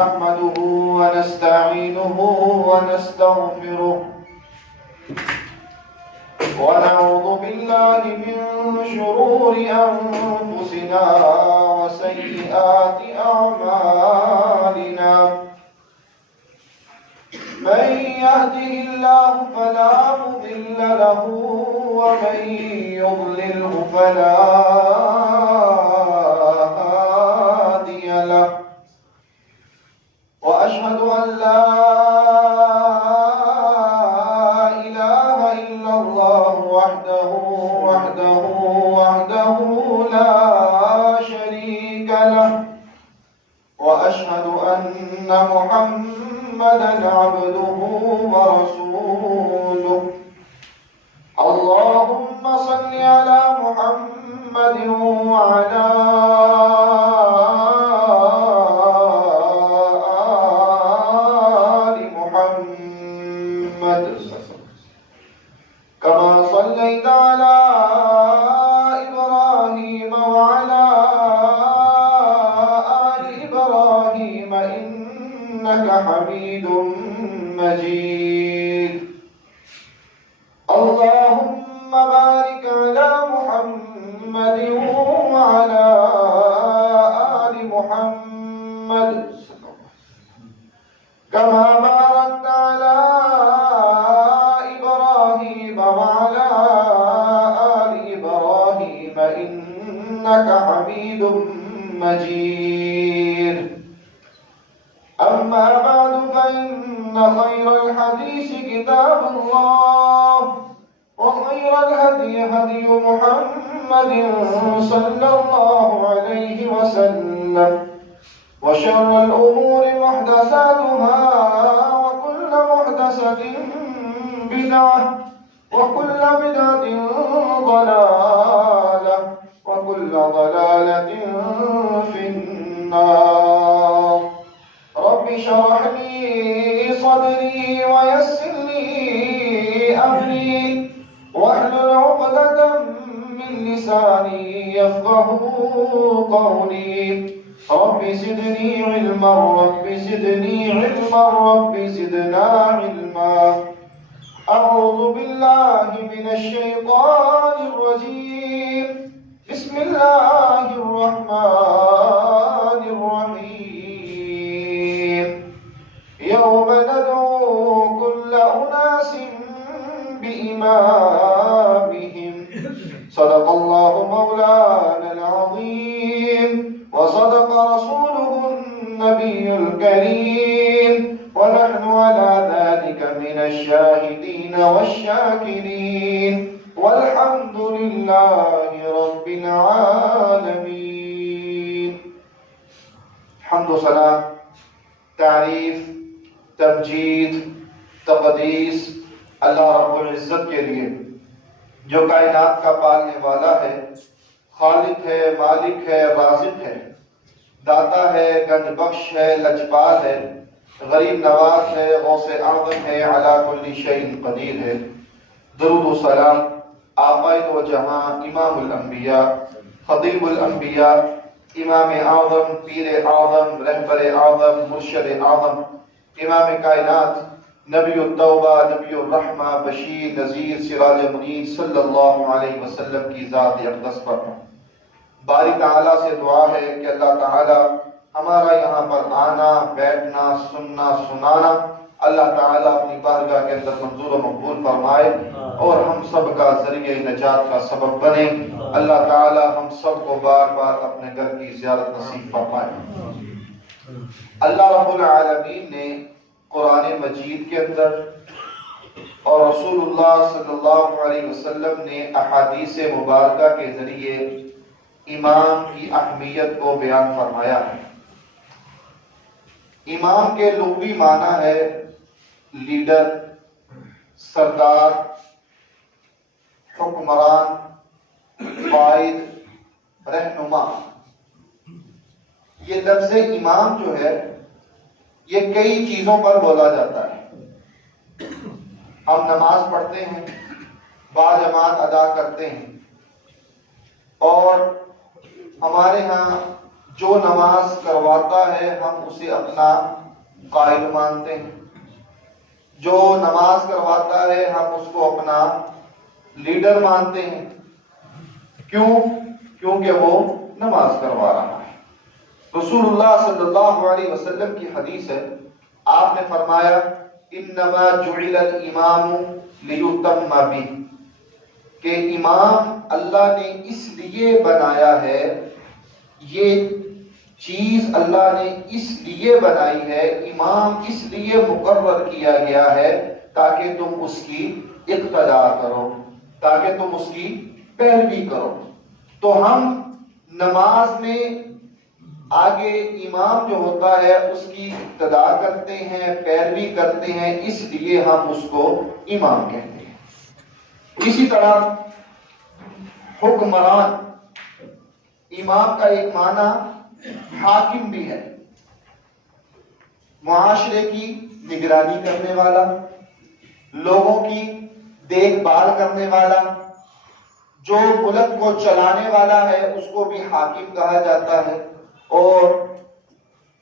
نحمده ونستعينه ونستغفره ونعوذ بالله من شرور أنفسنا وسيئات أعمالنا من يهده الله فلا مضل له ومن يضلله فلا هادي له وأشهد أن لا إله إلا الله وحده لا شريك له وأشهد أن محمدًا عبده ورسوله اللهم صل على محمد وعلى آل محمد كما صليت على إبراهيم وعلى آل إبراهيم إنك حميد مجيد اللهم بارك على محمد وعلى آل محمد كما باركت على إبراهيم وعلى آل إبراهيم إنك حميد مجيد أما بعد فإن خير الحديث كتاب الله وخير الهدي هدي محمد صلى الله عليه وسلم وشر الأمور محدثاتها وكل محدثة بدعة وكل بدعة ضلالة وكل ضلالة في النار رب اشرح لي صدري ويسر لي أمري واحلل عقدة من لساني يفقهوا قولي رب زدني علما رب زدني علما رب زدنا علما أعوذ بالله من الشيطان الرجيم بسم الله الرحمن الرحيم يوم ندعو كل أناس بإمامهم صدق الله مولانا العظيم وصدق رسوله النبي الكريم ونحن على ذلك من الشاهدين والشاكرين والحمد لله رب العالمين حمد و ثنا تعریف تمجید تقدیس اللہ رب العزت کے لیے جو کائنات کا پالنے والا ہے خالق ہے مالک ہے رازق ہے داتا ہے گنج بخش ہے لجپال ہے غریب نواز ہے غوث اعظم ہے علی کل شیء قدیر ہے درود و سلام آقائے دو جہاں امام الانبیاء خطیب الانبیاء امام اعظم پیر اعظم رہبر اعظم مرشد اعظم امام کائنات نبی التوبہ نبی الرحمہ بشیر نذیر سراج منیر صلی اللہ علیہ وسلم کی ذات اقدس پر باری تعالیٰ سے دعا ہے کہ اللہ تعالیٰ ہمارا یہاں پر آنا بیٹھنا سننا سنانا اللہ تعالیٰ اپنی بارگاہ کے اندر منظور و مقبول فرمائے اور ہم سب کا ذریعہ نجات کا سبب بنے اللہ تعالیٰ ہم سب کو بار بار اپنے گھر کی زیارت نصیب فرمائے اللہ رب العالمین نے قرآن مجید کے اندر اور رسول اللہ صلی اللہ علیہ وسلم نے احادیث مبارکہ کے ذریعے امام کی اہمیت کو بیان فرمایا ہے امام کے لغوی معنی ہے لیڈر سردار حکمران قائد رہنما یہ لفظ امام جو ہے یہ کئی چیزوں پر بولا جاتا ہے ہم نماز پڑھتے ہیں باجماعت ادا کرتے ہیں اور ہمارے ہاں جو نماز کرواتا ہے ہم اسے اپنا قائد مانتے ہیں، جو نماز کرواتا ہے ہم اس کو اپنا لیڈر مانتے ہیں۔ کیوں؟ کیونکہ وہ نماز کروا رہا ہے۔ رسول اللہ صلی اللہ علیہ وسلم کی حدیث ہے، آپ نے فرمایا انما جعل الامام لیتم بہ، کہ امام اللہ نے اس لیے بنایا ہے، یہ چیز اللہ نے اس لیے بنائی ہے، امام اس لیے مقرر کیا گیا ہے تاکہ تم اس کی اقتداء کرو، تاکہ تم اس کی پیروی کرو۔ تو ہم نماز میں آگے امام جو ہوتا ہے اس کی اقتداء کرتے ہیں، پیروی کرتے ہیں، اس لیے ہم اس کو امام کہتے ہیں۔ اسی طرح حکمران، امام کا ایک معنی حاکم بھی ہے، معاشرے کی نگرانی کرنے والا، لوگوں کی دیکھ بھال کرنے والا، جو ملک کو چلانے والا ہے اس کو بھی حاکم کہا جاتا ہے، اور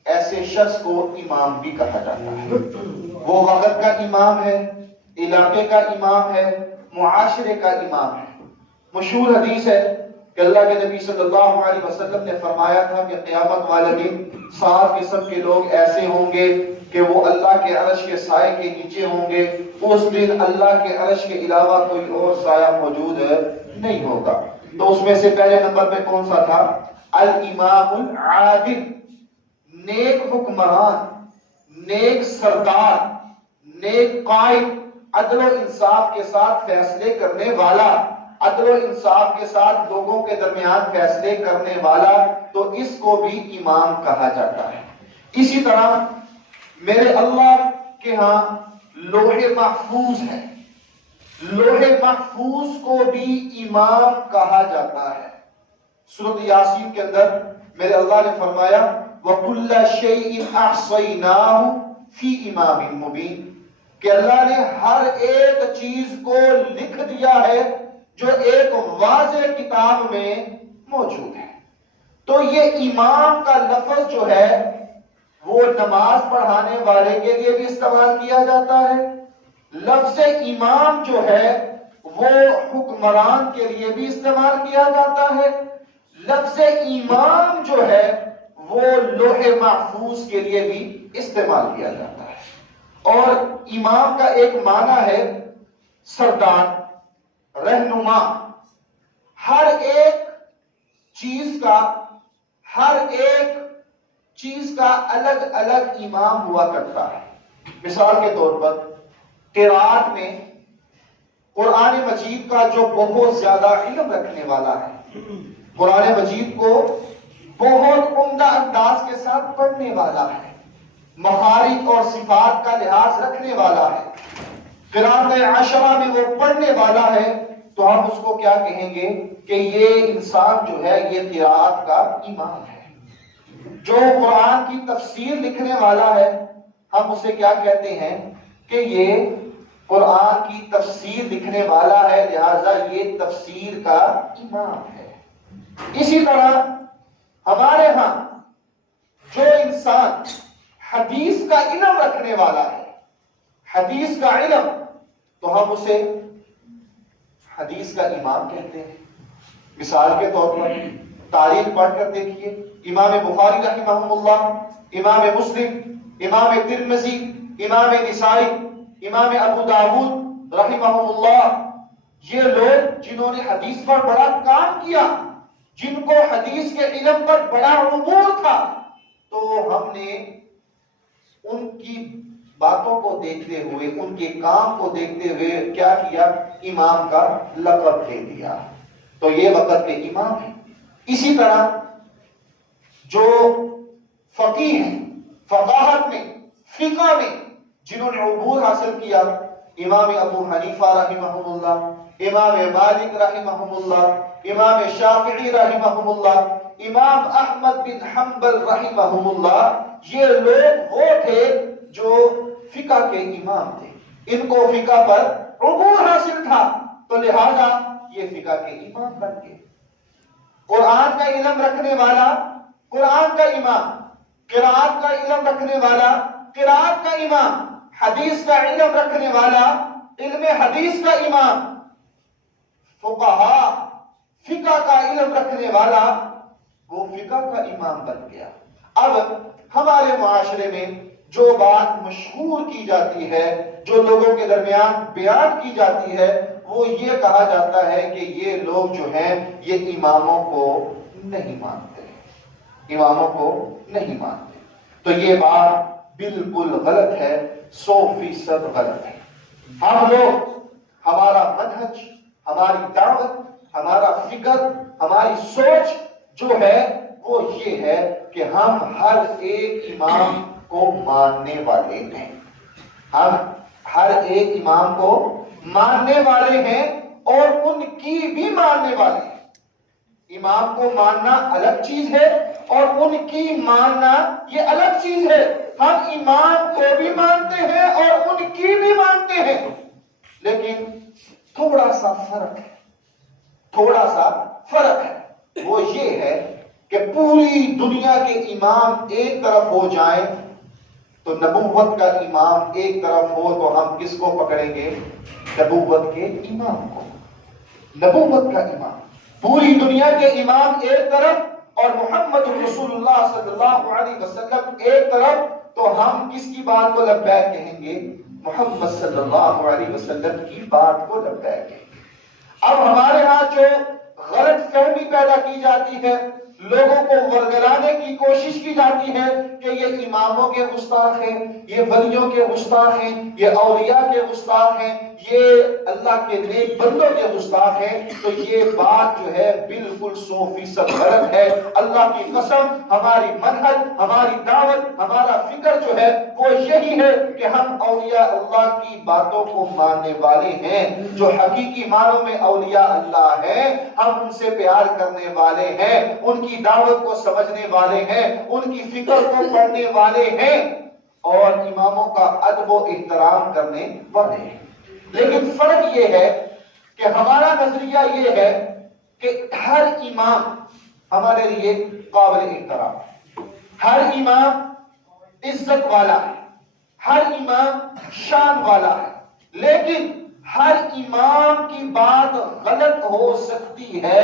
ایسے شخص کو امام بھی کہا جاتا ہے۔ وہ وقت کا امام ہے، علاقے کا امام ہے، معاشرے کا امام ہے۔ مشہور حدیث ہے کہ اللہ کے نبی صلی اللہ علیہ وسلم نے فرمایا تھا کہ قیامت والے دن 7 قسم کے لوگ ایسے ہوں گے کہ وہ اللہ کے عرش کے سائے کے نیچے ہوں گے، اس دن اللہ کے عرش کے علاوہ کوئی اور سایہ موجود نہیں ہوگا۔ تو اس میں سے پہلے نمبر پہ کون سا تھا؟ الامام العادل، نیک حکمران، نیک سردار، نیک قائد، عدل و انصاف کے ساتھ فیصلے کرنے والا، عدل و انصاف کے ساتھ لوگوں کے درمیان فیصلے کرنے والا، تو اس کو بھی امام کہا جاتا ہے۔ اسی طرح میرے اللہ کے ہاں لوح محفوظ ہے، لوح محفوظ کو بھی امام کہا جاتا ہے۔ سورۃ یاسین کے اندر میرے اللہ نے فرمایا وَكُلَّ شَيْءٍ أَحْصَيْنَاهُ فِي إِمَامٍ مُبِينٍ، کہ اللہ نے ہر ایک چیز کو لکھ دیا ہے جو ایک واضح کتاب میں موجود ہے۔ تو یہ امام کا لفظ جو ہے وہ نماز پڑھانے والے کے لیے بھی استعمال کیا جاتا ہے، لفظ امام جو ہے وہ حکمران کے لیے بھی استعمال کیا جاتا ہے، لفظ امام جو ہے وہ لوح محفوظ کے لیے بھی استعمال کیا جاتا ہے۔ اور امام کا ایک معنی ہے سردار، رہنما۔ ہر ایک چیز کا الگ الگ امام ہوا کرتا ہے۔ مثال کے طور پر قرات میں قرآن مجید کا جو بہت زیادہ علم رکھنے والا ہے، قرآن مجید کو بہت عمدہ انداز کے ساتھ پڑھنے والا ہے، مخارج اور صفات کا لحاظ رکھنے والا ہے، قرات عشرہ میں وہ پڑھنے والا ہے، تو ہم اس کو کیا کہیں گے کہ یہ انسان جو ہے یہ قرات کا امام ہے۔ جو قرآن کی تفسیر لکھنے والا ہے ہم اسے کیا کہتے ہیں کہ یہ قرآن کی تفسیر لکھنے والا ہے، لہذا یہ تفسیر کا امام ہے۔ اسی طرح ہمارے ہاں جو انسان حدیث کا علم رکھنے والا ہے، حدیث کا علم، تو ہم اسے حدیث کا امام کہتے ہیں۔ مثال کے طور پر تاریخ پڑھ کر دیکھیے، امام بخاری رحمہ اللہ، امام مسلم، امام ترمذی، امام نسائی، امام ابو داود رحمہ اللہ، یہ لوگ جنہوں نے حدیث پر بڑا کام کیا، جن کو حدیث کے علم پر بڑا عبور تھا، تو ہم نے ان کی باتوں کو دیکھتے ہوئے، ان کے کام کو دیکھتے ہوئے کیا کیا؟ امام کا لقب دے دیا، تو یہ وقت کے امام ہیں۔ اسی طرح جو فقیہ ہیں، فقاہت میں، فقہ میں جنہوں نے عبور حاصل کیا، امام ابو حنیفہ رحمہ اللہ، امام مالک رحمہ اللہ، امام شافعی رحمہ اللہ، امام احمد بن حنبل رحمہ اللہ، یہ لوگ وہ تھے جو فقہ کے امام تھے، ان کو فقہ پر عبور حاصل تھا، تو لہذا یہ فقہ کے امام بن گئے۔ قرآن کا علم رکھنے والا قرآن کا امام، قرآت کا علم رکھنے والا قرآت کا امام، حدیث کا علم رکھنے والا علم حدیث کا امام، فقہا فقہ کا علم رکھنے والا وہ فقہ کا امام بن گیا۔ اب ہمارے معاشرے میں جو بات مشہور کی جاتی ہے، جو لوگوں کے درمیان بیان کی جاتی ہے، وہ یہ کہا جاتا ہے کہ یہ لوگ جو ہیں یہ اماموں کو نہیں مانتے، اماموں کو نہیں مانتے۔ تو یہ بات بالکل غلط ہے، 100% غلط ہے۔ ہم لوگ، ہمارا منہج، ہماری دعوت، ہمارا فکر، ہماری سوچ جو ہے وہ یہ ہے کہ ہم ہر ایک امام کو ماننے والے ہیں، ہم ہر ایک امام کو ماننے والے ہیں اور ان کی بھی ماننے والے ہیں۔ امام کو ماننا الگ چیز ہے اور ان کی ماننا یہ الگ چیز ہے۔ ہم امام کو بھی مانتے ہیں اور ان کی بھی مانتے ہیں، لیکن تھوڑا سا فرق ہے، تھوڑا سا فرق ہے۔ وہ یہ ہے کہ پوری دنیا کے امام ایک طرف ہو جائیں تو نبوت کا امام ایک طرف ہو تو ہم کس کو پکڑیں گے؟ نبوت کے امام کو۔ نبوت کا امام، پوری دنیا کے امام ایک طرف اور محمد رسول اللہ صلی اللہ علیہ وسلم ایک طرف، تو ہم کس کی بات کو لبیک کہیں گے؟ محمد صلی اللہ علیہ وسلم کی بات کو لبیک کہیں گے۔ اب ہمارے ہاں جو غلط فہمی پیدا کی جاتی ہے، لوگوں کو ورگلانے کی کوشش کی جاتی ہے کہ یہ اماموں کے گستاخ ہیں، یہ ولیوں کے گستاخ ہیں، یہ اولیاء کے گستاخ ہیں، یہ اللہ کے نیک بندوں کے گستاخ ہیں، تو یہ بات جو ہے بالکل 100% غلط ہے۔ اللہ کی قسم، ہماری منہج، ہماری دعوت، ہمارا فکر جو ہے وہ یہی ہے کہ ہم اولیاء اللہ کی باتوں کو ماننے والے ہیں، جو حقیقی معنوں میں اولیاء اللہ ہیں، ہم ان سے پیار کرنے والے ہیں، ان کی دعوت کو سمجھنے والے ہیں، ان کی فکر کو پڑھنے والے ہیں اور اماموں کا ادب و احترام کرنے والے ہیں۔ لیکن فرق یہ ہے کہ ہمارا نظریہ یہ ہے کہ ہر امام ہمارے لیے قابل احترام، ہر امام عزت والا ہے، ہر امام شان والا ہے، لیکن ہر امام کی بات غلط ہو سکتی ہے،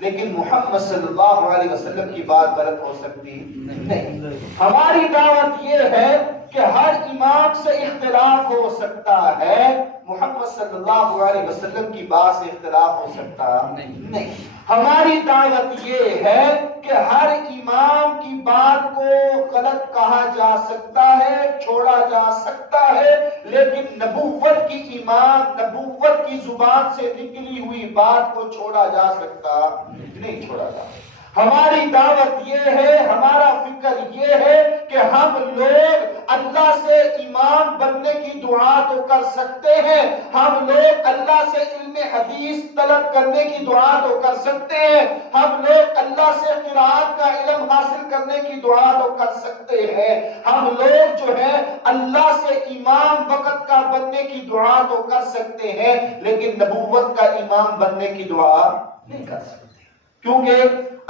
لیکن محمد صلی اللہ علیہ وسلم کی بات غلط ہو سکتی نہیں۔ ہماری دعوت یہ ہے کہ ہر امام سے اختلاف ہو سکتا ہے، محمد صلی اللہ علیہ وسلم کی بات سے اختلاف ہو سکتا نہیں۔ ہماری دعوت یہ ہے کہ ہر امام کی بات کو غلط کہا جا سکتا ہے، چھوڑا جا سکتا ہے، لیکن نبوت کی امام، نبوت کی زبان سے نکلی ہوئی بات کو چھوڑا جا سکتا نہیں، چھوڑا جا سکتا۔ ہماری دعوت یہ ہے، ہمارا فکر یہ ہے کہ ہم لوگ اللہ سے امام بننے کی دعا تو کر سکتے ہیں، ہم لوگ اللہ سے علم حدیث طلب کرنے کی دعا تو کر سکتے ہیں، ہم لوگ اللہ سے قرآن کا علم حاصل کرنے کی دعا تو کر سکتے ہیں، ہم لوگ جو ہے اللہ سے امام وقت کا بننے کی دعا تو کر سکتے ہیں، لیکن نبوت کا امام بننے کی دعا نہیں کر سکتے، کیونکہ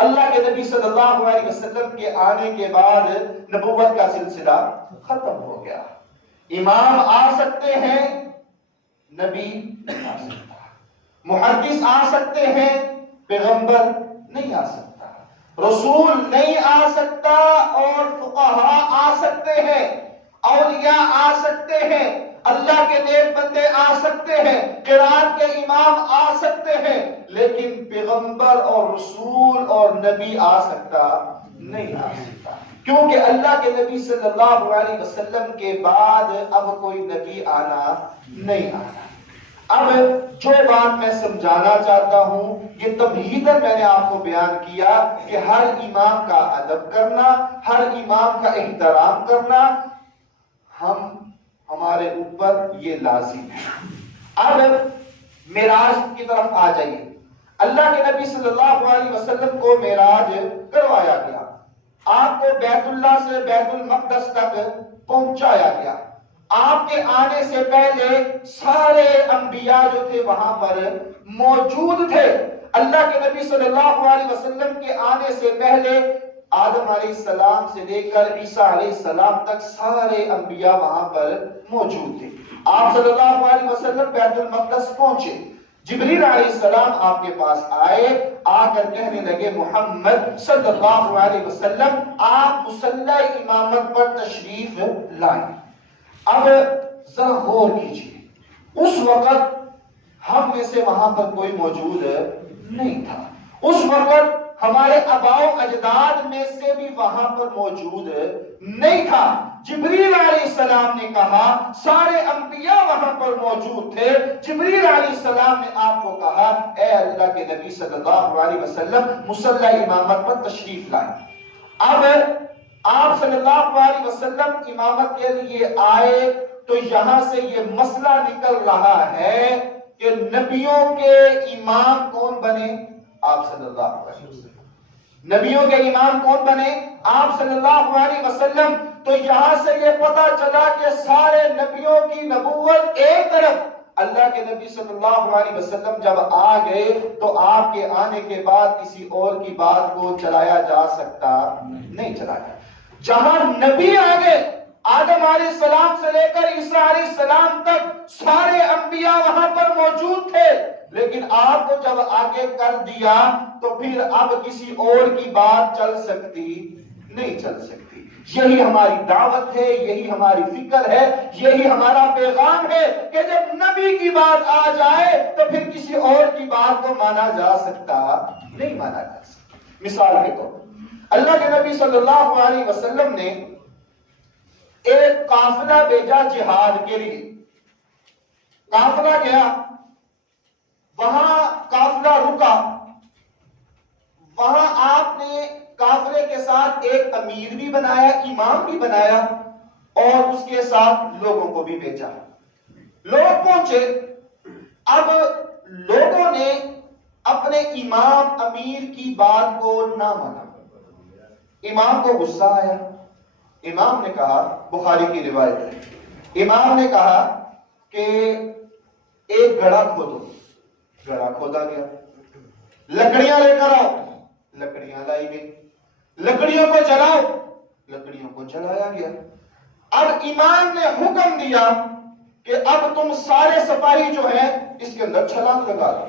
اللہ کے نبی صلی اللہ علیہ وسلم کے آنے کے بعد نبوت کا سلسلہ ختم ہو گیا۔ امام آ سکتے ہیں، نبی نہیں آ سکتا، محدث آ سکتے ہیں، پیغمبر نہیں آ سکتا، رسول نہیں آ سکتا، اور فقہاء آ سکتے ہیں، اولیاء آ سکتے ہیں، اللہ کے نیک بندے آ سکتے ہیں، قرآن کے امام آ سکتے ہیں، لیکن پیغمبر اور رسول اور نبی آ سکتا نہیں آ سکتا، کیونکہ اللہ کے نبی صلی اللہ علیہ وسلم کے بعد اب کوئی نبی آنا نہیں آنا۔ اب جو بات میں سمجھانا چاہتا ہوں، یہ تمہیداً میں نے آپ کو بیان کیا کہ ہر امام کا ادب کرنا، ہر امام کا احترام کرنا ہمارے اوپر یہ لازم ہے۔ اب معراج کی طرف آ جائیے۔ اللہ کے نبی صلی اللہ علیہ وسلم کو معراج کروایا گیا، آپ کو بیت اللہ سے بیت المقدس تک پہنچایا گیا۔ آپ کے آنے سے پہلے سارے انبیاء جو تھے وہاں پر موجود تھے۔ اللہ کے نبی صلی اللہ علیہ وسلم کے آنے سے پہلے آدم علیہ السلام سے لے کر عیسیٰ علیہ السلام تک سارے انبیاء وہاں پر موجود تھے۔ آپ صلی اللہ علیہ وسلم بیت المقدس پہنچے، جبریل علیہ السلام آپ کے پاس آئے، آ کر کہنے لگے محمد صلی اللہ علیہ وسلم آپ مصلی امامت پر تشریف لائیں۔ اب ذرا غور کیجیے، اس وقت ہم میں سے وہاں پر کوئی موجود نہیں تھا، اس وقت ہمارے آباء و اجداد میں سے بھی وہاں پر موجود نہیں تھا۔ جبریل علیہ السلام نے کہا، سارے انبیاء وہاں پر موجود تھے۔ جبریل علیہ السلام نے آپ کو کہا اے اللہ کے نبی صلی اللہ علیہ وسلم مصلی امامت پر تشریف لائیں۔ اب آپ صلی اللہ علیہ وسلم امامت کے لیے آئے تو یہاں سے یہ مسئلہ نکل رہا ہے کہ نبیوں کے امام کون بنے؟ آپ صلی اللہ علیہ وسلم۔ نبیوں کے امام کون بنے؟ آپ صلی اللہ علیہ وسلم۔ تو یہاں سے یہ پتا چلا کہ سارے نبیوں کی نبوت ایک طرف، اللہ کے نبی صلی اللہ علیہ وسلم جب آ گئے تو آپ کے آنے کے بعد کسی اور کی بات کو چلایا جا سکتا نہیں چلایا۔ جہاں نبی آگے آدم علیہ السلام سے لے کر عیسیٰ علیہ السلام تک سارے انبیاء وہاں پر موجود تھے، لیکن آپ کو جب آگے کر دیا تو پھر اب کسی اور کی بات چل سکتی نہیں چل سکتی۔ یہی ہماری دعوت ہے، یہی ہماری فکر ہے، یہی ہمارا پیغام ہے کہ جب نبی کی بات آ جائے تو پھر کسی اور کی بات کو مانا جا سکتا نہیں مانا جا سکتا۔ مثال کے طور پر اللہ کے نبی صلی اللہ علیہ وسلم نے ایک قافلہ بھیجا جہاد کے لیے۔ قافلہ گیا، وہاں قافلہ رکا، وہاں آپ نے قافلے کے ساتھ ایک امیر بھی بنایا، امام بھی بنایا، اور اس کے ساتھ لوگوں کو بھی بھیجا۔ لوگ پہنچے، اب لوگوں نے اپنے امام امیر کی بات کو نہ مانا، امام کو غصہ آیا۔ امام نے کہا، بخاری کی روایت ہے، امام نے کہا کہ ایک گڑھا کھودو، گڑھا کھودا گیا، لکڑیاں لے کر آؤ، لکڑیاں لائی گئی، لکڑیوں کو جلاؤ، لکڑیوں کو جلایا گیا۔ اب امام نے حکم دیا کہ اب تم سارے سپاہی جو ہیں اس کے اندر چھلانگ لگا دو۔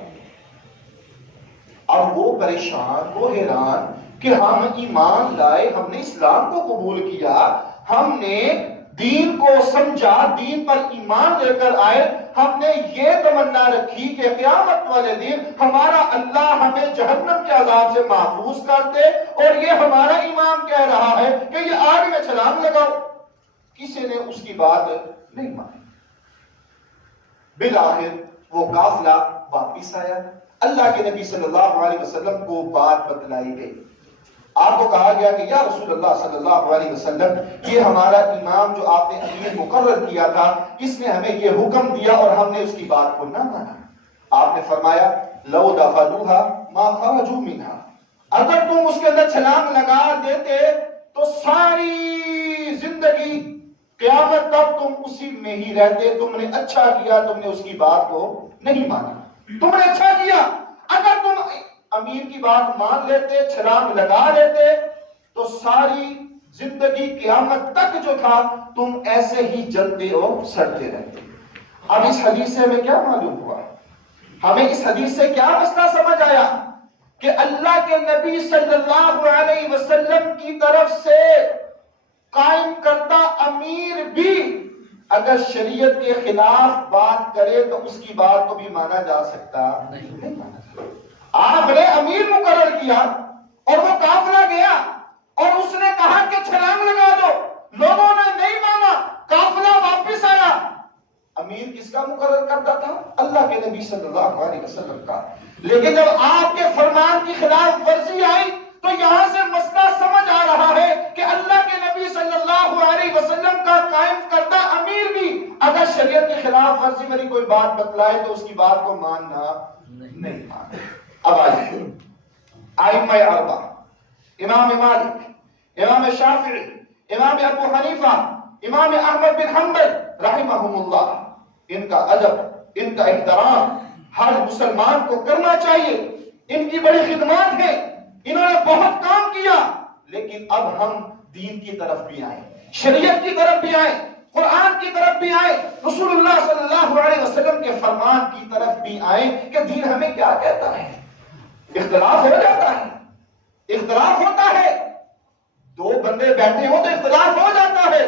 اب وہ پریشان، وہ حیران کہ ہم ایمان لائے، ہم نے اسلام کو قبول کیا، ہم نے دین کو سمجھا، دین پر ایمان لے کر آئے، ہم نے یہ تمنا رکھی کہ قیامت والے دن ہمارا اللہ ہمیں جہنم کے عذاب سے محفوظ کر دے، اور یہ ہمارا امام کہہ رہا ہے کہ یہ آگ میں چھلانگ لگاؤ۔ کسی نے اس کی بات نہیں مانی۔ بالآخر وہ قافلہ واپس آیا، اللہ کے نبی صلی اللہ علیہ وسلم کو بات بتلائی گئی۔ آپ کو کہا گیا کہ یا رسول اللہ صلی اللہ علیہ وسلم، یہ ہمارا امام جو آپ نے امیر مقرر کیا تھا، اس نے ہمیں یہ حکم دیا اور ہم نے اس کی بات کو نہ مانا۔ آپ نے فرمایا لو دخلوها ما خرجوا منها، اگر تم اس کے اندر چھلانگ لگا دیتے تو ساری زندگی قیامت تک تم اسی میں ہی رہتے۔ تم نے اچھا کیا، تم نے اس کی بات کو نہیں مانا، تم نے اچھا کیا۔ اگر تم امیر کی بات مان لیتے، چھلانگ لگا لیتے، تو ساری زندگی قیامت تک جو تھا تم ایسے ہی جلتے اور سڑتے رہتے۔ اب اس حدیث سے ہمیں کیا معلوم ہوا؟ ہمیں اس حدیث سے کیا مسئلہ سمجھ آیا؟ کہ اللہ کے نبی صلی اللہ علیہ وسلم کی طرف سے قائم کردہ امیر بھی اگر شریعت کے خلاف بات کرے تو اس کی بات کو بھی مانا جا سکتا نہیں مانا جا۔ آپ نے امیر مقرر کیا اور وہ قافلہ گیا اور اس نے کہا کہ چھلانگ لگا دو، لوگوں نے نہیں مانا، قافلہ واپس آیا۔ امیر کس کا مقرر کرتا تھا؟ اللہ کے نبی صلی اللہ علیہ وسلم کا۔ لیکن جب آپ کے فرمان کی خلاف ورزی آئی تو یہاں سے مسئلہ سمجھ آ رہا ہے کہ اللہ کے نبی صلی اللہ علیہ وسلم کا قائم کردہ امیر بھی اگر شریعت کی خلاف ورزی والی کوئی بات بتلائے تو اس کی بات کو ماننا نہیں ماننا۔ اب آئیے ائمہ اربعہ، امام مالک، امام شافعی، امام ابو حنیفہ، امام احمد بن حنبل رحمہم اللہ، ان کا ادب، ان کا احترام ہر مسلمان کو کرنا چاہیے۔ ان کی بڑی خدمات ہیں، انہوں نے بہت کام کیا، لیکن اب ہم دین کی طرف بھی آئیں، شریعت کی طرف بھی آئیں، قرآن کی طرف بھی آئیں، رسول اللہ صلی اللہ علیہ وسلم کے فرمان کی طرف بھی آئیں کہ دین ہمیں کیا کہتا ہے۔ اختلاف ہو جاتا ہے، اختلاف ہوتا ہے، دو بندے بیٹھے ہو تو اختلاف ہو جاتا ہے،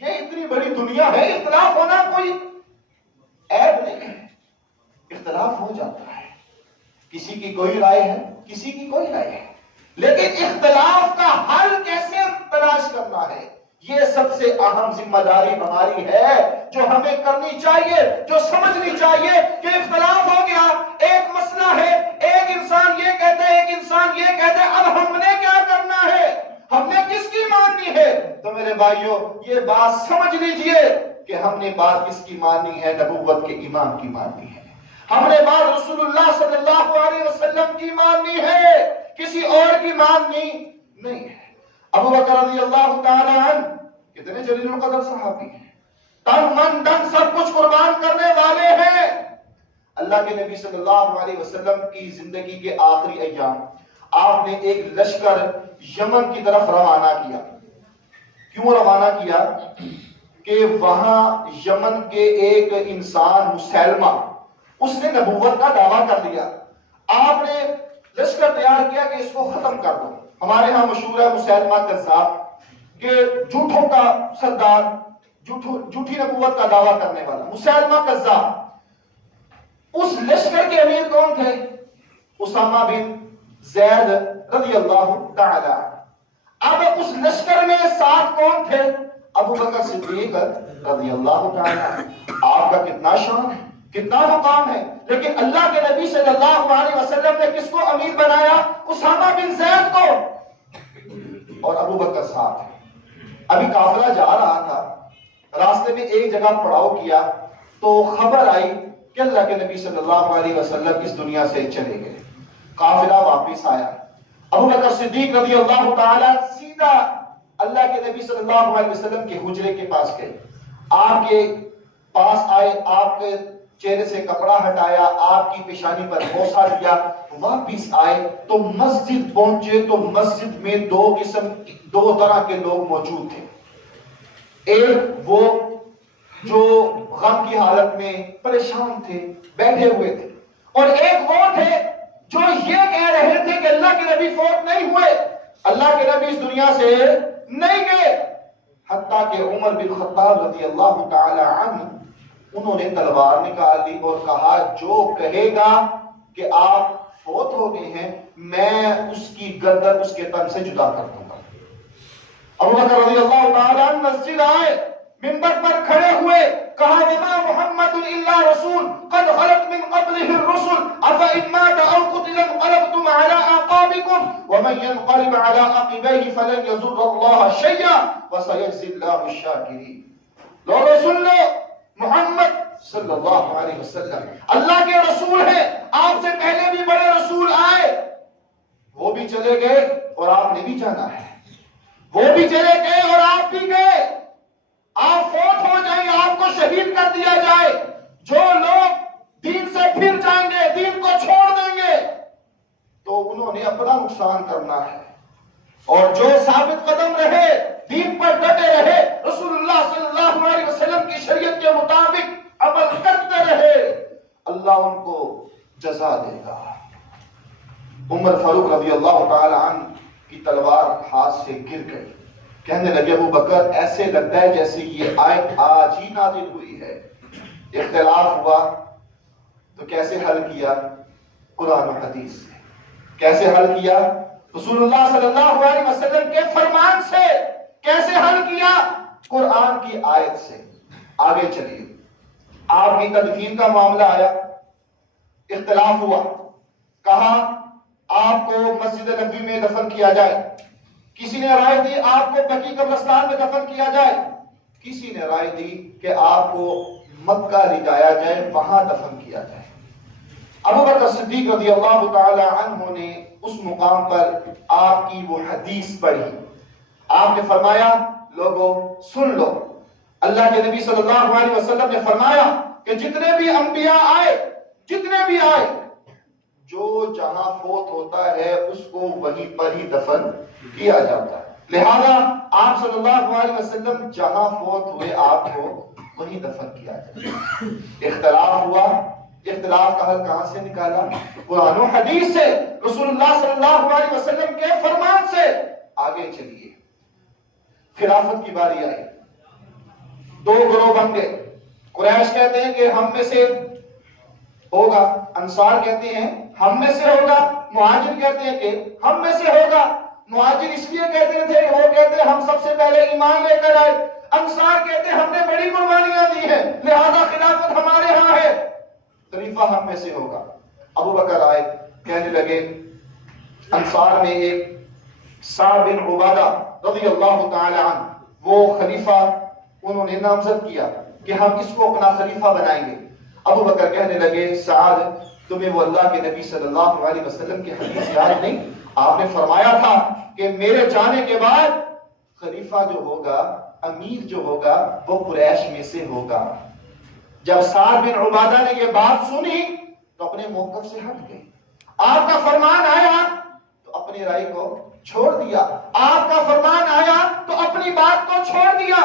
یہ اتنی بڑی دنیا ہے، اختلاف ہونا کوئی عیب نہیں ہے، اختلاف ہو جاتا ہے، کسی کی کوئی رائے ہے، کسی کی کوئی رائے ہے، لیکن اختلاف کا حل کیسے تلاش کرنا ہے، یہ سب سے اہم ذمہ داری ہماری ہے جو ہمیں کرنی چاہیے، جو سمجھنی چاہیے کہ اختلاف ہو گیا، ایک مسئلہ ہے، ایک انسان یہ کہتا ہے، ایک انسان یہ کہتا ہے، اب ہم نے کیا کرنا ہے، ہم نے کس کی ماننی ہے؟ تو میرے بھائیوں یہ بات سمجھ لیجئے کہ ہم نے بات کس کی ماننی ہے، نبوت کے امام کی ماننی ہے، ہم نے بات رسول اللہ صلی اللہ علیہ وسلم کی ماننی ہے، کسی اور کی ماننی نہیں ہے۔ ابو بکر رضی اللہ تعالی عنہ کتنے جلیل القدر صحابی ہیں، تن من دن سب کچھ قربان کرنے والے ہیں۔ اللہ کے نبی صلی اللہ علیہ وسلم کی زندگی کے آخری ایام آپ نے ایک لشکر یمن کی طرف روانہ کیا۔ کیوں روانہ کیا؟ کہ وہاں یمن کے ایک انسان مسیلمہ، اس نے نبوت کا دعویٰ کر لیا۔ آپ نے لشکر تیار کیا کہ اس کو ختم کر دو۔ ہمارے ہاں مشہور ہے مسیلمہ کذاب، کہ جھوٹوں کا سردار، جھوٹی نبوت کا دعویٰ کرنے والا مسیلمہ کذاب۔ اس لشکر کے امیر کون تھے؟ اسامہ بن زید رضی اللہ تعالی۔ اب اس لشکر میں ساتھ کون تھے؟ ابو بکر صدیق رضی اللہ تعالی۔ آپ کا کتنا شان ہے، کتنا مقام ہے، لیکن اللہ کے نبی صلی اللہ علیہ وسلم نے کس کو امیر بنایا؟ اسامہ بن زید کو، اور ابو بکر ساتھ ہے۔ ابھی قافلہ جا رہا تھا، راستے میں ایک جگہ پڑاؤ کیا تو خبر آئی کہ اللہ کے نبی صلی اللہ علیہ وسلم اس دنیا سے چلے گئے۔ قافلہ واپس آیا، ابو بکر صدیق رضی اللہ تعالی سیدھا اللہ کے نبی صلی اللہ علیہ وسلم کے حجرے کے پاس گئے، آپ کے پاس آئے، آپ کے چہرے سے کپڑا ہٹایا، آپ کی پیشانی پر بوسہ دیا، واپس آئے تو مسجد پہنچے تو مسجد میں دو طرح کے لوگ موجود تھے۔ ایک وہ جو غم کی حالت میں پریشان تھے، بیٹھے ہوئے تھے، اور ایک وہ تھے جو یہ کہہ رہے تھے کہ اللہ کے نبی فوت نہیں ہوئے، اللہ کے نبی اس دنیا سے نہیں گئے۔ حتیٰ کہ عمر بن خطاب رضی اللہ تعالی عنہ انہوں نے تلوار نکال لی اور کہا جو کہے گا کہ آپ فوت ہو گئے ہیں میں اس کی گردن اس کے تن سے جدا کر دوں گا۔ ابو بکر رضی اللہ تعالی عنہ مسجد آئے، منبر پر کھڑے ہوئے، کہا وما محمد الا رسول قد خلت من قبله الرسل افإن مات او قتل انقلبتم على اعقابكم ومن ينقلب على عقبيه فلن يضر الله شيئا وسيجزي الله الشاكرين۔ لوگوں سن لو، محمد صلی اللہ علیہ وسلم اللہ کے رسول ہیں، آپ سے پہلے بھی بڑے رسول آئے، وہ بھی چلے گئے اور آپ نے بھی جانا ہے، وہ بھی چلے گئے اور آپ بھی گئے، آپ فوت ہو جائیں، آپ کو شہید کر دیا جائے، جو لوگ دین سے پھر جائیں گے، دین کو چھوڑ دیں گے تو انہوں نے اپنا نقصان کرنا ہے، اور جو ثابت قدم رہے، دین پر ڈٹے رہے، رسول اللہ صلی اللہ علیہ وسلم کی شریعت کے مطابق عمل کرتے رہے، اللہ ان کو جزا دے گا۔ عمر فاروق رضی اللہ تعالی عنہ کی تلوار ہاتھ سے گر گئی، کہنے لگے ابو بکر ایسے لگتا ہے جیسے یہ آیت آج ہی نازل ہوئی ہے۔ اختلاف ہوا تو کیسے حل کیا؟ قرآن و حدیث سے۔ کیسے حل کیا؟ رسول اللہ صلی اللہ علیہ وسلم کے فرمان سے۔ کیسے حل کیا؟ قرآن کی آیت سے۔ آگے چلیے، آپ کی تدفین کا معاملہ آیا، اختلاف ہوا، کہا آپ کو مسجد نبوی میں دفن کیا جائے، کسی نے رائے دی آپ کو بقیع قبرستان میں دفن کیا جائے، کسی نے رائے دی کہ آپ کو مکہ لے جایا جائے، وہاں دفن کیا جائے۔ ابو بکر صدیق رضی اللہ تعالی عنہ نے اس مقام پر آپ کی وہ حدیث پڑھی، آپ نے فرمایا لوگوں سن لو، اللہ کے نبی صلی اللہ علیہ وسلم نے فرمایا کہ جتنے بھی انبیاء آئے، جو جہاں فوت ہوتا ہے اس کو وہیں پر ہی دفن کیا جاتا ہے. لہذا آپ صلی اللہ علیہ وسلم جہاں فوت ہوئے آپ کو وہیں دفن کیا جاتا ہے. اختلاف ہوا، اختلاف کا حل کہاں سے نکالا؟ قرآن و حدیث سے، رسول اللہ صلی اللہ علیہ وسلم کے فرمان سے. آگے چلیے، خلافت کی باری آئی، دو گروہ بن گئے. قریش کہتے ہیں کہ ہم میں سے ہوگا، انصار کہتے ہیں ہم میں سے ہوگا، مہاجر کہتے ہیں کہ ہم میں سے ہوگا. مہاجر اس لیے کہتے تھے کہ وہ کہتے ہیں ہم سب سے پہلے ایمان لے کر آئے. انصار کہتے ہیں ہم نے بڑی قربانیاں دی ہیں لہذا خلافت ہمارے ہاں ہے، خلیفہ ہم میں سے ہوگا. ابو بکر آئے، کہنے لگے، انصار میں ایک سعد بن عبادہ رضی اللہ تعالی عنہ، وہ خلیفہ انہوں نے نامزد کیا کہ ہم اس کو اپنا خلیفہ بنائیں گے. ابو بکر کہنے لگے، سعد تمہیں وہ اللہ کے نبی صلی اللہ علیہ وسلم کی حدیث یاد نہیں؟ آپ نے فرمایا تھا کہ میرے جانے کے بعد خلیفہ جو ہوگا، امیر جو ہوگا، وہ قریش میں سے ہوگا. جب سعد بن عبادہ نے یہ بات سنی تو اپنے موقف سے ہٹ گئے. آپ کا فرمان آیا تو اپنی رائے کو چھوڑ دیا، آپ کا فرمان آیا تو اپنی بات کو چھوڑ دیا.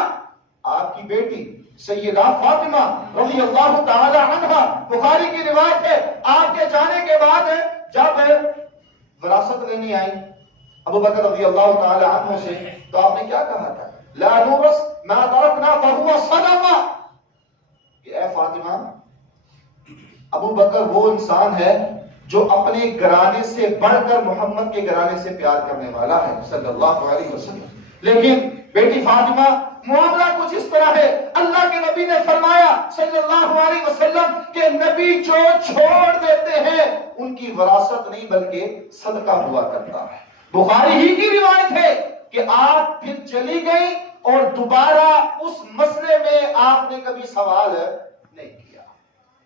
آپ کی بیٹی سیدہ فاطمہ رضی اللہ تعالی عنہا، بخاری کی روایت ہے، آپ کے جانے کے بعد جب وراثت لینی آئی ابو بکر رضی اللہ تعالی عنہ سے، تو آپ نے کیا کہا تھا؟ لا نورث ما ترکنا فهو صدقہ، کہ اے فاطمہ، ابو بکر وہ انسان ہے جو اپنے گھرانے سے بڑھ کر محمد کے گھرانے سے پیار کرنے والا ہے صلی اللہ علیہ وسلم. لیکن بیٹی فاطمہ، معاملہ کچھ اس طرح ہے، اللہ کے نبی نے فرمایا صلی اللہ علیہ وسلم کہ نبی جو چھوڑ دیتے ہیں ان کی وراثت نہیں بلکہ صدقہ ہوا کرتا ہے. بخاری ہی کی روایت ہے کہ آپ پھر چلی گئی اور دوبارہ اس مسئلے میں آپ نے کبھی سوال نہیں کیا.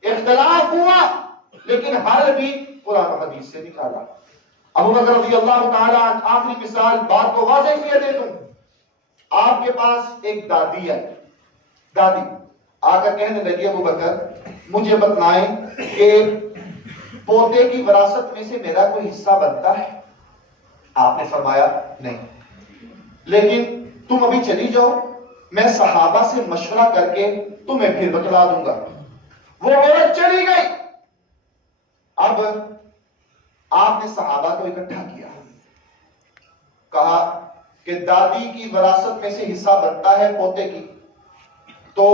اختلاف ہوا لیکن حل بھی قرآن و حدیث سے نکالا. ابو بکر رضی اللہ تعالی عنہ، آخری مثال بات کو واضح کیے دے دوں. آپ کے پاس ایک دادی ہے، دادی آ کر کہنے لگی، ابو بکر مجھے بتلائیں کہ پوتے کی وراثت میں سے میرا کوئی حصہ بنتا ہے؟ آپ نے فرمایا نہیں، لیکن تم ابھی چلی جاؤ، میں صحابہ سے مشورہ کر کے تمہیں پھر بتلا دوں گا. وہ عورت چلی گئی. اب آپ نے صحابہ کو اکٹھا کیا، کہا کہ دادی کی وراثت میں سے حصہ بنتا ہے پوتے کی. تو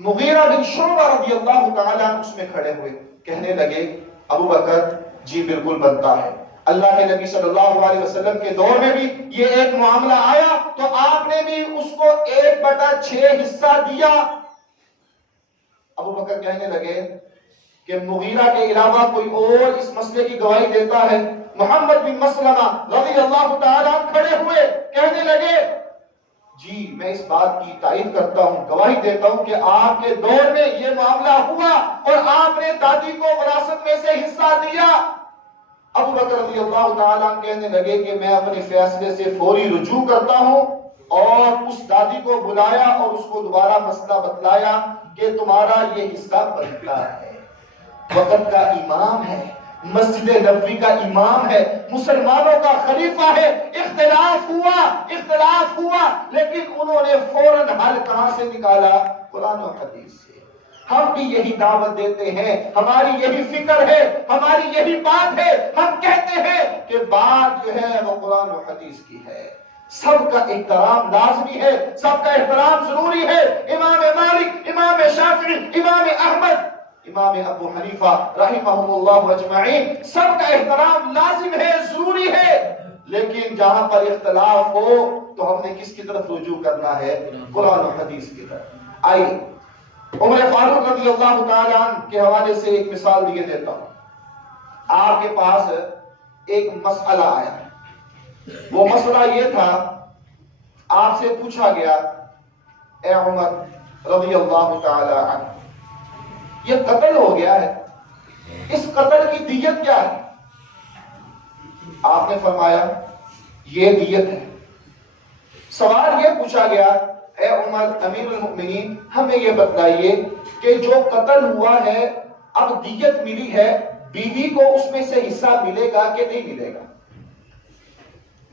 مغیرہ بن شعبہ رضی اللہ تعالی عنہ اس میں کھڑے ہوئے، کہنے لگے، ابو بکر جی بالکل بنتا ہے. اللہ کے نبی صلی اللہ علیہ وسلم کے دور میں بھی یہ ایک معاملہ آیا تو آپ نے بھی اس کو 1/6 حصہ دیا. ابو بکر کہنے لگے کہ مغیرہ کے علاوہ کوئی اور اس مسئلے کی گواہی دیتا ہے؟ محمد بن مسلمہ رضی اللہ تعالیٰ کھڑے ہوئے، کہنے لگے، جی میں اس بات کی تائید کرتا ہوں، گواہی دیتا ہوں کہ آپ کے دور میں یہ معاملہ ہوا اور آپ نے دادی کو وراثت میں سے حصہ دیا. ابو بکر رضی اللہ تعالیٰ کہنے لگے کہ میں اپنے فیصلے سے فوری رجوع کرتا ہوں، اور اس دادی کو بلایا اور اس کو دوبارہ مسئلہ بتلایا کہ تمہارا یہ حصہ بنتا ہے. وقت کا امام ہے، مسجد نبوی کا امام ہے، مسلمانوں کا خلیفہ ہے. اختلاف ہوا لیکن انہوں نے فوراً حل کہاں سے نکالا؟ قرآن و حدیث سے. ہم بھی یہی دعوت دیتے ہیں، ہماری یہی فکر ہے، ہماری یہی بات ہے. ہم کہتے ہیں کہ بات جو ہے وہ قرآن و حدیث کی ہے. سب کا احترام لازمی ہے، سب کا احترام ضروری ہے. امام مالک، امام شافعی، امام احمد، امام ابو حنیفہ رحمہم اللہ اجمعین، سب کا احترام لازم ہے، ضروری ہے. لیکن جہاں پر اختلاف ہو تو ہم نے کس کی طرف رجوع کرنا ہے؟ قرآن و حدیث کی طرف. آئیے عمر فاروق رضی اللہ تعالیٰ عنہ کے حوالے سے ایک مثال دیے دیتا ہوں. آپ کے پاس ایک مسئلہ آیا. وہ مسئلہ یہ تھا، آپ سے پوچھا گیا، اے عمر رضی اللہ تعالیٰ عنہ، یہ قتل ہو گیا ہے، اس قتل کی دیت کیا ہے؟ آپ نے فرمایا یہ دیت ہے. سوال یہ پوچھا گیا، اے عمر امیر المؤمنین ہمیں یہ بتلائیے کہ جو قتل ہوا ہے اب دیت ملی ہے، بیوی کو اس میں سے حصہ ملے گا کہ نہیں ملے گا؟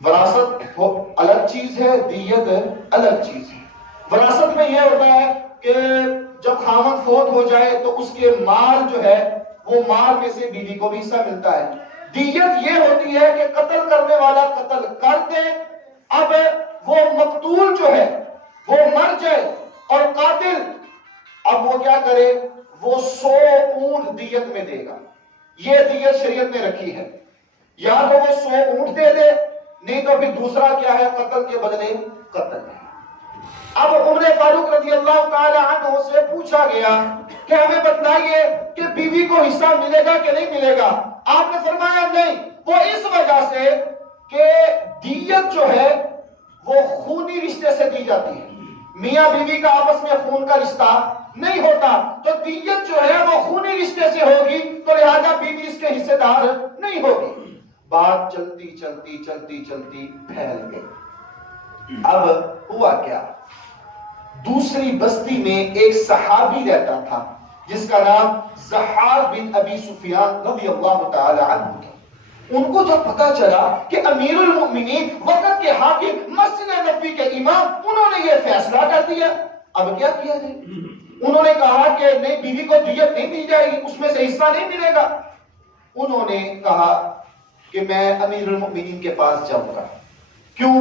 وراثت الگ چیز ہے، دیت الگ چیز ہے۔ وراثت میں یہ ہوتا ہے کہ جب خاوند فوت ہو جائے تو اس کے مال جو ہے وہ مال میں سے بیوی کو بھی حصہ ملتا ہے۔ دیت یہ ہوتی ہے کہ قتل کرنے والا قتل کر دے، اب وہ مقتول جو ہے وہ مر جائے اور قاتل اب وہ کیا کرے، وہ 100 اونٹ دیت میں دے گا۔ یہ دیت شریعت نے رکھی ہے، یا تو وہ 100 اونٹ دے دے، نہیں تو پھر دوسرا کیا ہے، قتل کے بدلے قتل ہے۔ اب عمر فاروق رضی اللہ تعالی عنہ سے پوچھا گیا کہ ہمیں بتلائیے کہ بیوی کو حصہ ملے گا کہ نہیں ملے گا؟ آپ نے فرمایا نہیں، وہ اس وجہ سے کہ دیت جو ہے وہ خونی رشتے سے دی جاتی ہے، میاں بیوی کا آپس میں خون کا رشتہ نہیں ہوتا، تو دیت جو ہے وہ خونی رشتے سے ہوگی، تو لہذا بیوی اس کے حصے دار نہیں ہوگی۔ بات چلتی چلتی چلتی چلتی پھیل گئی۔ اب ہوا کیا، دوسری بستی میں ایک صحابی رہتا تھا جس کا نام ضحاک بن ابی سفیان رضی اللہ تعالی عنہ تھا۔ ان کو جب پتا چلا کہ امیر المؤمنین وقت کے حاکم مسجد نبوی کے امام انہوں نے یہ فیصلہ کر دیا، اب کیا کیا جائے؟ انہوں نے کہا کہ نہیں، بیوی کو دیت نہیں دی جائے گی، اس میں سے حصہ نہیں ملے گا۔ انہوں نے کہا کہ میں امیر المؤمنین کے پاس جاؤں گا۔ کیوں؟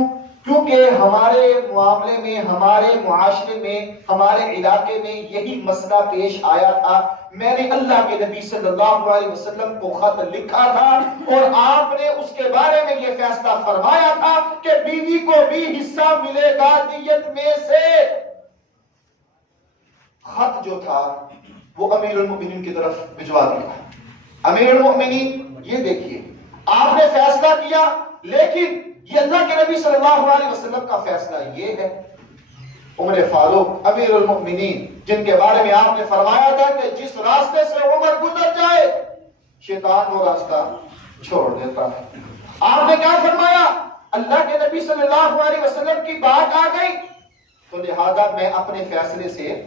کیونکہ ہمارے معاملے میں، ہمارے معاشرے میں، ہمارے علاقے میں یہی مسئلہ پیش آیا تھا۔ میں نے اللہ کے نبی صلی اللہ علیہ وسلم کو خط لکھا تھا اور آپ نے اس کے بارے میں یہ فیصلہ فرمایا تھا کہ بیوی کو بھی حصہ ملے گا دیت میں سے۔ خط جو تھا وہ امیر المؤمنین کی طرف بھجوا دیا۔ امیر المؤمنین یہ دیکھیے، آپ نے فیصلہ کیا، لیکن یہ اللہ کے نبی صلی اللہ علیہ وسلم کا فیصلہ یہ ہے۔ عمر فاروق امیر المؤمنین، جن کے بارے میں آپ نے فرمایا تھا کہ جس راستے سے عمر گزر جائے شیطان وہ راستہ چھوڑ دیتا ہے، آپ نے کیا فرمایا؟ اللہ کے نبی صلی اللہ علیہ وسلم کی بات آ گئی تو لہذا میں اپنے فیصلے سے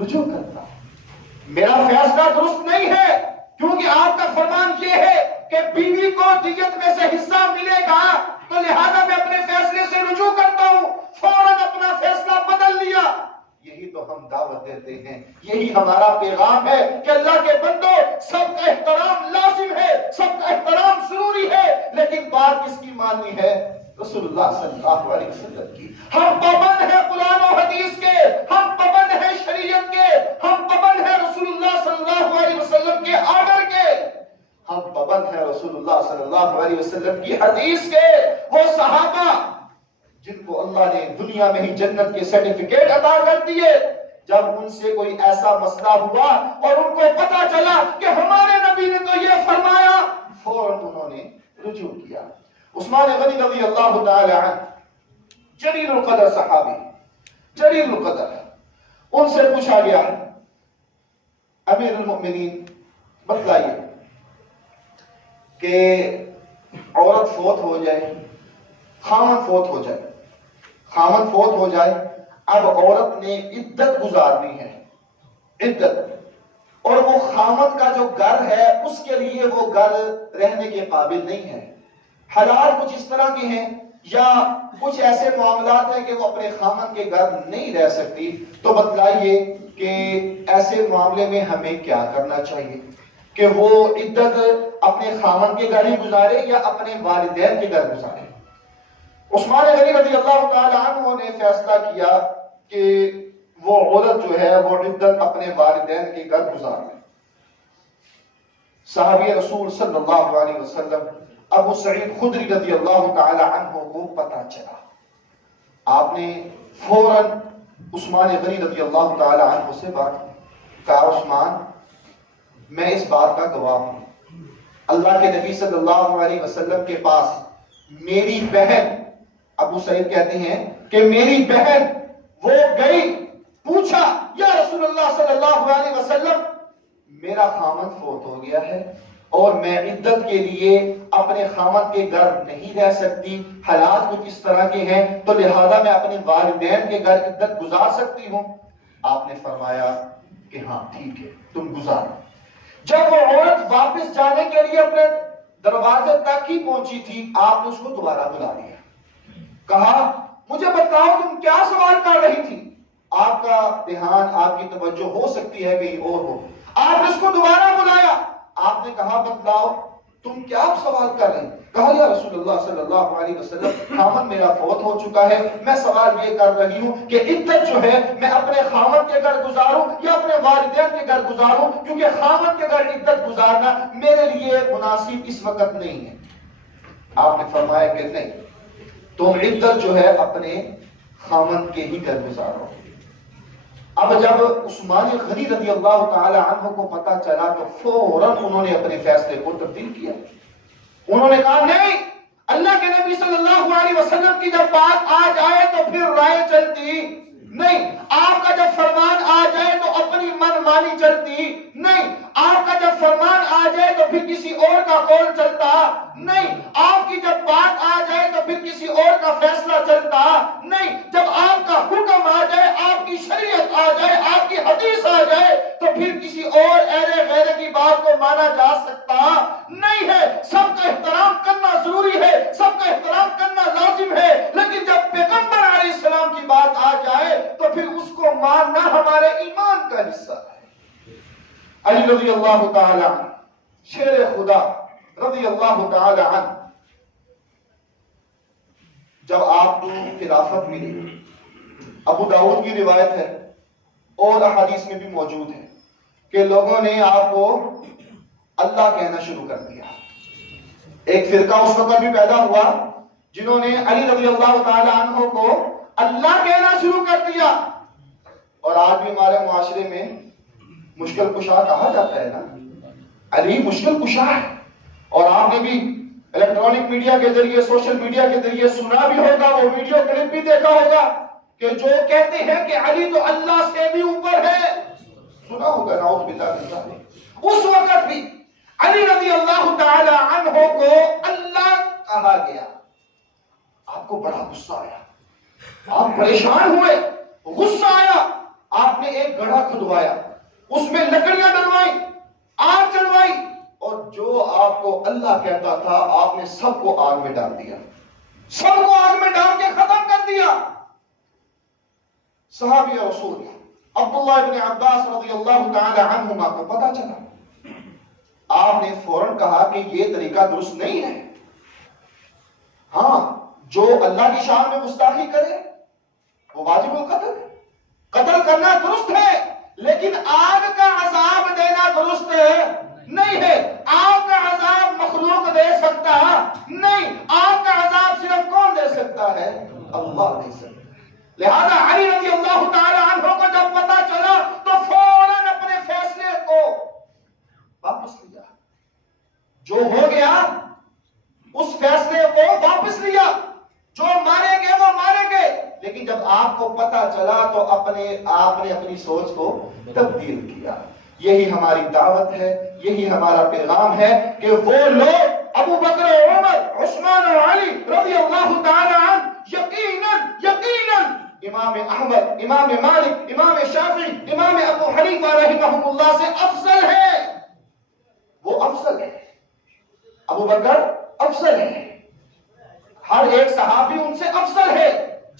رجوع کرتا ہوں، میرا فیصلہ درست نہیں ہے، کیونکہ آپ کا فرمان یہ ہے کہ بیوی کو دیت میں سے حصہ ملے گا، تو لہذا میں اپنے فیصلے سے رجوع کرتا ہوں۔ فوراً اپنا فیصلہ بدل لیا۔ یہی تو ہم دعوت دیتے ہیں، یہی ہمارا پیغام ہے کہ اللہ کے بندو، سب کا احترام لازم ہے، سب کا احترام ضروری ہے، لیکن بات کس کی ماننی ہے؟ رسول اللہ صلی اللہ علیہ وسلم کی۔ ہم پابند ہیں قرآن و حدیث کے، ہم پابند ہیں شریعت کے، ہم پابند ہیں رسول اللہ صلی اللہ علیہ وسلم کے آرڈر کے، ہم پابند ہیں رسول اللہ صلی اللہ علیہ وسلم کی حدیث کے۔ وہ صحابہ جن کو اللہ نے دنیا میں ہی جنت کے سرٹیفکیٹ عطا کر دیے، جب ان سے کوئی ایسا مسئلہ ہوا اور ان کو پتا چلا کہ ہمارے نبی نے تو یہ فرمایا، فوراً انہوں نے رجوع کیا۔ عثمان غنی رضی اللہ تعالی عنہ، جلیل القدر صحابی، جلیل القدر، ان سے پوچھا گیا امیر المؤمنین بتلائیے کہ عورت فوت ہو جائے، خامن فوت ہو جائے، خامن فوت ہو جائے، اب عورت نے عدت گزارنی ہے، عدت، اور وہ خامن کا جو گھر ہے اس کے لیے وہ گھر رہنے کے قابل نہیں ہے۔ حالات کچھ اس طرح کے ہیں یا کچھ ایسے معاملات ہیں کہ وہ اپنے خامن کے گھر نہیں رہ سکتی، تو بتلائیے کہ ایسے معاملے میں ہمیں کیا کرنا چاہیے کہ وہ عدت اپنے خامن کے گھر ہی گزارے یا اپنے والدین کے گھر گزارے؟ عثمان غنی رضی اللہ تعالی عنہ نے فیصلہ کیا کہ وہ عورت جو ہے وہ عدت اپنے والدین کے گھر گزار لے۔ صحابی رسول صلی اللہ علیہ وسلم ابو سعید خدری رضی اللہ تعالی عنہ کو پتہ چلا، آپ نے فوراً عثمان غنی رضی اللہ تعالی عنہ سے بات کی، کہا عثمان میں اس بات کا گواہ ہوں، اللہ کے نبی صلی اللہ علیہ وسلم کے پاس میری بہن، ابو سعید کہتے ہیں کہ میری بہن وہ گئی، پوچھا یا رسول اللہ صلی اللہ علیہ وسلم میرا خامن فوت ہو گیا ہے اور میں عدت کے لیے اپنے خامن کے گھر نہیں رہ سکتی، حالات کچھ اس طرح کے ہیں تو لہذا میں اپنے والدین کے گھر عدت گزار سکتی ہوں؟ آپ نے فرمایا کہ ہاں ٹھیک ہے تم گزارو۔ جب وہ عورت واپس جانے کے لیے اپنے دروازے تک ہی پہنچی تھی، آپ نے اس کو دوبارہ بلا لیا، کہا مجھے بتاؤ تم کیا سوال کر رہی تھی؟ آپ کا دھیان، آپ کی توجہ ہو سکتی ہے کہیں اور ہو، آپ نے اس کو دوبارہ بلایا، آپ نے کہا بتلاؤ تم کیا سوال کر رہے ہیں؟ کہا یا رسول اللہ صلی اللہ علیہ وسلم خامن میرا فوت ہو چکا ہے، میں سوال یہ کر رہی ہوں کہ عدت جو ہے میں اپنے خامن کے گھر گزاروں یا اپنے والدین کے گھر گزاروں، کیونکہ خامن کے گھر عدت گزارنا میرے لیے مناسب اس وقت نہیں ہے۔ آپ نے فرمایا کہ نہیں، تم عدت جو ہے اپنے خامن کے ہی گھر گزارو۔ اب جب عثمان غنی رضی اللہ تعالی عنہ کو پتا چلا تو فوراً انہوں نے اپنے فیصلے کو تبدیل کیا، انہوں نے کہا نہیں، اللہ کے نبی صلی اللہ علیہ وسلم کی جب بات آ جائے تو پھر رائے چلتی نہیں، آپ کا جب فرمان آ جائے تو اپنی من مانی چلتی نہیں، آپ کا جب فرمان آ جائے تو پھر کسی اور کا قول چلتا نہیں، آپ کی جب بات آ جائے تو پھر کسی اور کا فیصلہ چلتا نہیں، جب آپ کا حکم آ جائے، آپ کی شریعت آ جائے، آپ کی حدیث آ جائے تو پھر کسی اور ایرے غیرے کی بات کو مانا جا سکتا نہیں ہے۔ سب کا احترام کرنا ضروری ہے، سب کا احترام کرنا لازم ہے، لیکن جب پیغمبر علیہ السلام کی بات آ جائے تو پھر اس کو ماننا ہمارے ایمان کا حصہ ہے۔ علی رضی اللہ تعالی عنہ، شیر خدا رضی اللہ تعالی عنہ، جب آپ کو خلافت ملی، ابو داؤد کی روایت ہے اور احادیث میں بھی موجود ہے کہ لوگوں نے آپ کو اللہ کہنا شروع کر دیا۔ ایک فرقہ اس وقت بھی پیدا ہوا جنہوں نے علی رضی اللہ تعالی عنہ کو اللہ کہنا شروع کر دیا، اور آج بھی ہمارے معاشرے میں مشکل کشا کہا جاتا ہے نا، علی مشکل کشا ہے۔ اور آپ نے بھی الیکٹرانک میڈیا کے ذریعے، سوشل میڈیا کے ذریعے سنا بھی ہوگا، وہ ویڈیو کلپ بھی دیکھا ہوگا کہ جو کہتے ہیں کہ علی تو اللہ سے بھی اوپر ہے، سنا ہوگا، نعوذ باللہ من ذالک۔ اس وقت بھی علی رضی اللہ تعالی عنہ کو اللہ کہا گیا، آپ کو بڑا غصہ آیا، آپ پریشان ہوئے، غصہ آیا، آپ نے ایک گڑھا کھدوایا، اس میں لکڑیاں ڈلوائی، آگ چلوائی، اور جو آپ کو اللہ کہتا تھا آپ نے سب کو آگ میں ڈال دیا، سب کو آگ میں ڈال کے ختم کر دیا۔ صحابی رسول عبداللہ ابن عباس رضی اللہ تعالی عنہما کو پتا چلا، آپ نے فوراً کہا کہ یہ طریقہ درست نہیں ہے، ہاں جو اللہ کی شان میں گستاخی کرے وہ واجب القتل ہے، قتل کرنا درست ہے، لیکن آگ کا عذاب دینا درست نہیں ہے۔ آگ کا عذاب مخلوق دے سکتا نہیں، آگ کا عذاب صرف کون دے سکتا ہے؟ اللہ دے سکتا ہے۔ لہذا علی رضی اللہ تعالی عنہ کو جب پتا چلا تو فوراً اپنے فیصلے کو واپس لیا، جو ہو گیا اس فیصلے کو واپس لیا، جو مارے گئے وہ مارے گئے، لیکن جب آپ کو پتا چلا تو آپ نے اپنی سوچ کو تبدیل کیا۔ یہی ہماری دعوت ہے، یہی ہمارا پیغام ہے کہ وہ لوگ ابو بکر، عمر، عثمان اور علی رضی اللہ تعالی عنہ یقیناً امام احمد، امام مالک، امام شافعی، امام ابو حنیفہ رحمہم اللہ سے افضل ہے، وہ افضل ہے، ابو بکر افضل ہے، ہر ایک صحابی ان سے افضل ہے۔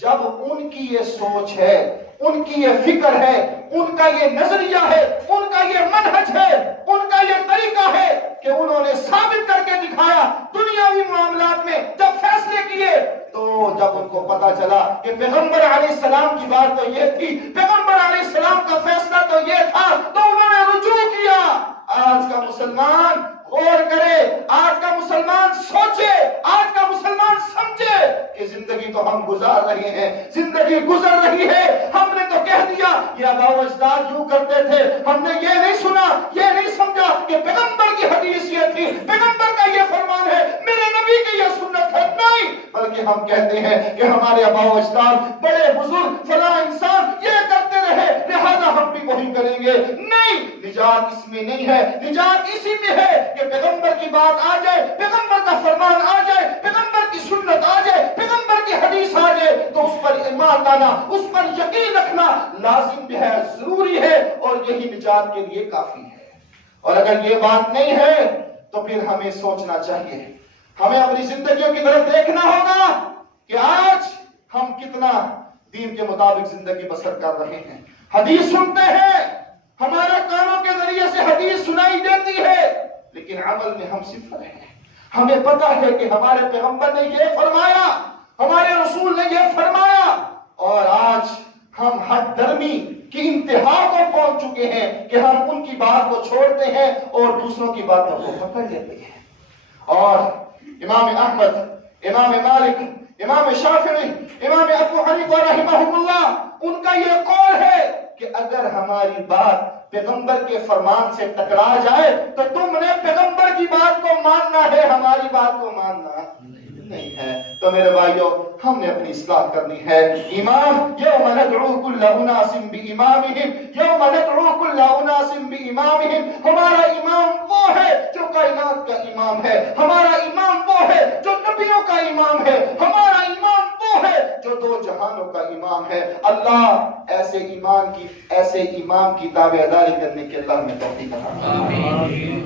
جب ان کی یہ سوچ ہے، ان کی یہ فکر ہے، ان کا یہ نظریہ ہے، ان کا یہ منہج ہے، ان کا یہ طریقہ ہے کہ انہوں نے ثابت کر کے دکھایا دنیاوی معاملات میں جب فیصلے کیے، تو جب ان کو پتا چلا کہ پیغمبر علیہ السلام کی بات تو یہ تھی، پیغمبر علیہ السلام کا فیصلہ تو یہ تھا، تو انہوں نے رجوع کیا۔ آج کا مسلمان غور کرے، آج کا مسلمان سوچے، آج کا مسلمان سمجھے کہ زندگی تو ہم گزار رہے ہیں، زندگی گزر رہی ہے، ہم نے تو کہہ دیا یہ آباء و اجداد یوں کرتے تھے، ہم نے یہ نہیں سنا، یہ نہیں سمجھا کہ پیغمبر کی حدیث یہ تھی، پیغمبر کا یہ فرمان ہے، میرے نبی کی یہ سنت ہے، نہیں، بلکہ ہم کہتے ہیں کہ ہمارے آباء و اجداد، بڑے بزرگ، فلاں انسان یہ کرتے رہے، لہذا ہم بھی وہی کریں گے۔ نہیں، نجات اس میں نہیں ہے، نجات اسی میں ہے کہ پیغمبر کی بات آ جائے، پیغمبر کا فرمان آ جائے، پیغمبر کی سنت آ جائے، پیغمبر کی حدیث آ جائے تو اس پر ایمان لانا، اس پر یقین رکھنا لازم بھی ہے، ضروری ہے، اور یہی نجات کے لیے کافی ہے۔ اور اگر یہ بات نہیں ہے تو پھر ہمیں سوچنا چاہیے، ہمیں اپنی زندگیوں کی طرف دیکھنا ہوگا کہ آج ہم کتنا دین کے مطابق زندگی بسر کر رہے ہیں۔ حدیث سنتے ہیں، ہمارے کانوں کے ذریعے سے حدیث سنائی دیتی ہے، لیکن عمل میں ہم صفر ہیں۔ ہمیں پتا ہے کہ ہمارے پیغمبر نے یہ فرمایا، ہمارے رسول نے یہ فرمایا، اور آج ہم حد درمی کی انتہا کو پہنچ چکے ہیں کہ ہم ان کی بات کو چھوڑتے ہیں اور دوسروں کی باتوں کو پکڑ لیتے ہیں۔ اور امام احمد، امام مالک، امام شافعی، امام ابو حنیفہ رحمہم اللہ، ان کا یہ قول ہے کہ اگر ہماری بات پیغمبر کے فرمان سے ٹکرا جائے تو تم نے پیغمبر کی بات کو ماننا ہے، ہماری بات کو ماننا نہیں ہے۔ تو میرے بھائیوں، ہم نے اپنی اصلاح کرنی ہے۔ امام یوم ندعو کل اناس بامامہم، یوم ندعو کل اناس بامامہم، ہمارا امام وہ ہے جو کائنات کا امام ہے، ہمارا امام وہ ہے جو نبیوں کا امام ہے، ہمارا امام وہ ہے جو دو جہانوں کا امام ہے۔ اللہ ایسے امام کی تابعداری کرنے کے اللہ میں توفیق عطا فرمائے۔